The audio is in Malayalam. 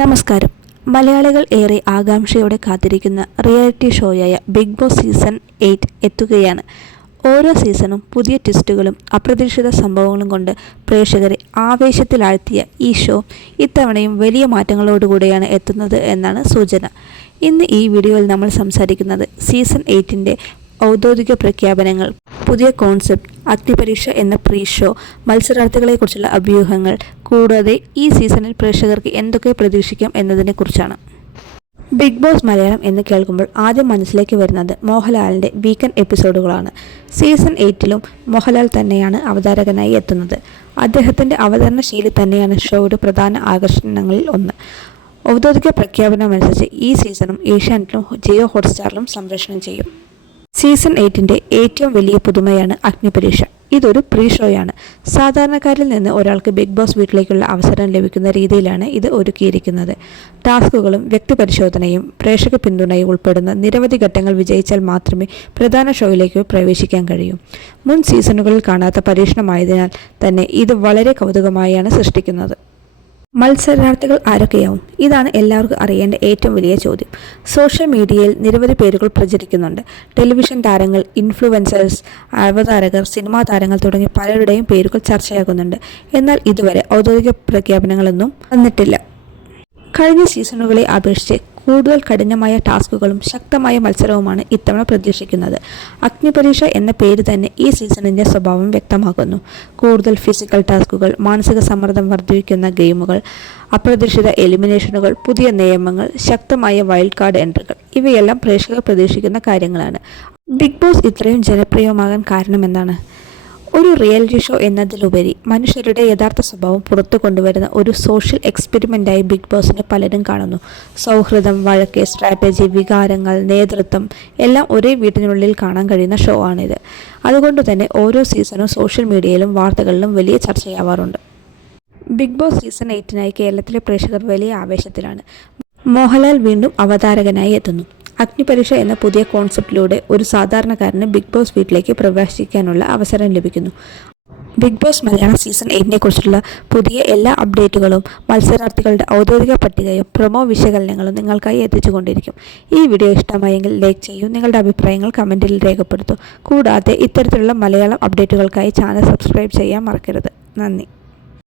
നമസ്കാരം. മലയാളികൾ ഏറെ ആകാംക്ഷയോടെ കാത്തിരിക്കുന്ന റിയാലിറ്റി ഷോയായ ബിഗ് ബോസ് സീസൺ 8 എത്തുകയാണ്. ഓരോ സീസണും പുതിയ ട്വിസ്റ്റുകളും അപ്രതീക്ഷിത സംഭവങ്ങളും കൊണ്ട് പ്രേക്ഷകരെ ആവേശത്തിലാഴ്ത്തിയ ഈ ഷോ ഇത്തവണയും വലിയ മാറ്റങ്ങളോടുകൂടിയാണ് എത്തുന്നത് എന്നാണ് സൂചന. ഇന്ന് ഈ വീഡിയോയിൽ നമ്മൾ സംസാരിക്കുന്നത് സീസൺ 8ൻ്റെ ഔദ്യോഗിക പ്രഖ്യാപനങ്ങൾ, പുതിയ കോൺസെപ്റ്റ്, അഗ്നിപരീക്ഷ എന്ന പ്രീ ഷോ, മത്സരാർത്ഥികളെക്കുറിച്ചുള്ള അഭ്യൂഹങ്ങൾ, കൂടാതെ ഈ സീസണിൽ പ്രേക്ഷകർക്ക് എന്തൊക്കെ പ്രതീക്ഷിക്കാം എന്നതിനെക്കുറിച്ചാണ്. ബിഗ് ബോസ് മലയാളം എന്ന് കേൾക്കുമ്പോൾ ആദ്യം മനസ്സിലേക്ക് വരുന്നത് മോഹൻലാലിൻ്റെ വീക്കെൻഡ് എപ്പിസോഡുകളാണ്. സീസൺ 8ലും മോഹൻലാൽ തന്നെയാണ് അവതാരകനായി എത്തുന്നത്. അദ്ദേഹത്തിൻ്റെ അവതരണ ശൈലി തന്നെയാണ് ഷോയുടെ പ്രധാന ആകർഷണങ്ങളിൽ ഒന്ന്. ഔദ്യോഗിക പ്രഖ്യാപനമനുസരിച്ച് ഈ സീസണും ഏഷ്യാനെറ്റിലും ജിയോ ഹോട്ട്സ്റ്റാറിലും സംപ്രേഷണം ചെയ്യും. സീസൺ 8ൻ്റെ ഏറ്റവും വലിയ പുതുമയാണ് അഗ്നിപരീക്ഷ. ഇതൊരു പ്രീ ഷോയാണ്. സാധാരണക്കാരിൽ നിന്ന് ഒരാൾക്ക് ബിഗ് ബോസ് വീട്ടിലേക്കുള്ള അവസരം ലഭിക്കുന്ന രീതിയിലാണ് ഇത് ഒരുക്കിയിരിക്കുന്നത്. ടാസ്കുകളും വ്യക്തിപരിശോധനയും പ്രേക്ഷക പിന്തുണയും ഉൾപ്പെടുന്ന നിരവധി ഘട്ടങ്ങൾ വിജയിച്ചാൽ മാത്രമേ പ്രധാന ഷോയിലേക്ക് പ്രവേശിക്കാൻ കഴിയൂ. മുൻ സീസണുകളിൽ കാണാത്ത പരീക്ഷണമായതിനാൽ തന്നെ ഇത് വളരെ കൗതുകമായാണ് സൃഷ്ടിക്കുന്നത്. മത്സരാർത്ഥികൾ ആരൊക്കെയാവും? ഇതാണ് എല്ലാവർക്കും അറിയേണ്ട ഏറ്റവും വലിയ ചോദ്യം. സോഷ്യൽ മീഡിയയിൽ നിരവധി പേരുകൾ പ്രചരിക്കുന്നുണ്ട്. ടെലിവിഷൻ താരങ്ങൾ, ഇൻഫ്ലുവൻസേഴ്സ്, അവതാരകർ, സിനിമാ താരങ്ങൾ തുടങ്ങി പലരുടെയും പേരുകൾ ചർച്ചയാകുന്നുണ്ട്. എന്നാൽ ഇതുവരെ ഔദ്യോഗിക പ്രഖ്യാപനങ്ങളൊന്നും വന്നിട്ടില്ല. കഴിഞ്ഞ സീസണുകളെ അപേക്ഷിച്ച് കൂടുതൽ കഠിനമായ ടാസ്കുകളും ശക്തമായ മത്സരവുമാണ് ഇത്തവണ പ്രതീക്ഷിക്കുന്നത്. അഗ്നിപരീക്ഷ എന്ന പേര് തന്നെ ഈ സീസണിൻ്റെ സ്വഭാവം വ്യക്തമാക്കുന്നു. കൂടുതൽ ഫിസിക്കൽ ടാസ്കുകൾ, മാനസിക സമ്മർദ്ദം വർദ്ധിപ്പിക്കുന്ന ഗെയിമുകൾ, അപ്രതീക്ഷിത എലിമിനേഷനുകൾ, പുതിയ നിയമങ്ങൾ, ശക്തമായ വൈൽഡ് കാർഡ് എൻട്രികൾ, ഇവയെല്ലാം പ്രേക്ഷകർ പ്രതീക്ഷിക്കുന്ന കാര്യങ്ങളാണ്. ബിഗ് ബോസ് ഇത്രയും ജനപ്രിയമാകാൻ കാരണമെന്താണ്? ഒരു റിയാലിറ്റി ഷോ എന്നതിലുപരി മനുഷ്യരുടെ യഥാർത്ഥ സ്വഭാവം പുറത്തു കൊണ്ടുവരുന്ന ഒരു സോഷ്യൽ എക്സ്പെരിമെൻ്റായി ബിഗ് ബോസിനെ പലരും കാണുന്നു. സൗഹൃദം, വഴക്ക്, സ്ട്രാറ്റജി, വികാരങ്ങൾ, നേതൃത്വം എല്ലാം ഒരേ വീട്ടിനുള്ളിൽ കാണാൻ കഴിയുന്ന ഷോ ആണിത്. അതുകൊണ്ട് തന്നെ ഓരോ സീസണും സോഷ്യൽ മീഡിയയിലും വാർത്തകളിലും വലിയ ചർച്ചയാവാറുണ്ട്. ബിഗ് ബോസ് സീസൺ 8നായി കേരളത്തിലെ പ്രേക്ഷകർ വലിയ ആവേശത്തിലാണ്. മോഹൻലാൽ വീണ്ടും അവതാരകനായി എത്തുന്നു. അഗ്നിപരീക്ഷ എന്ന പുതിയ കോൺസെപ്റ്റിലൂടെ ഒരു സാധാരണക്കാരന് ബിഗ് ബോസ് വീട്ടിലേക്ക് പ്രവേശിക്കാനുള്ള അവസരം ലഭിക്കുന്നു. ബിഗ് ബോസ് മലയാളം സീസൺ 8നെക്കുറിച്ചുള്ള പുതിയ എല്ലാ അപ്ഡേറ്റുകളും മത്സരാർത്ഥികളുടെ ഔദ്യോഗിക പട്ടികയും പ്രൊമോ വിശകലനങ്ങളും നിങ്ങൾക്കായി എത്തിച്ചുകൊണ്ടിരിക്കും. ഈ വീഡിയോ ഇഷ്ടമായെങ്കിൽ ലൈക്ക് ചെയ്യൂ. നിങ്ങളുടെ അഭിപ്രായങ്ങൾ കമൻറ്റിൽ രേഖപ്പെടുത്തൂ. കൂടാതെ ഇത്തരത്തിലുള്ള മലയാളം അപ്ഡേറ്റുകൾക്കായി ചാനൽ സബ്സ്ക്രൈബ് ചെയ്യാൻ മറക്കരുത്. നന്ദി.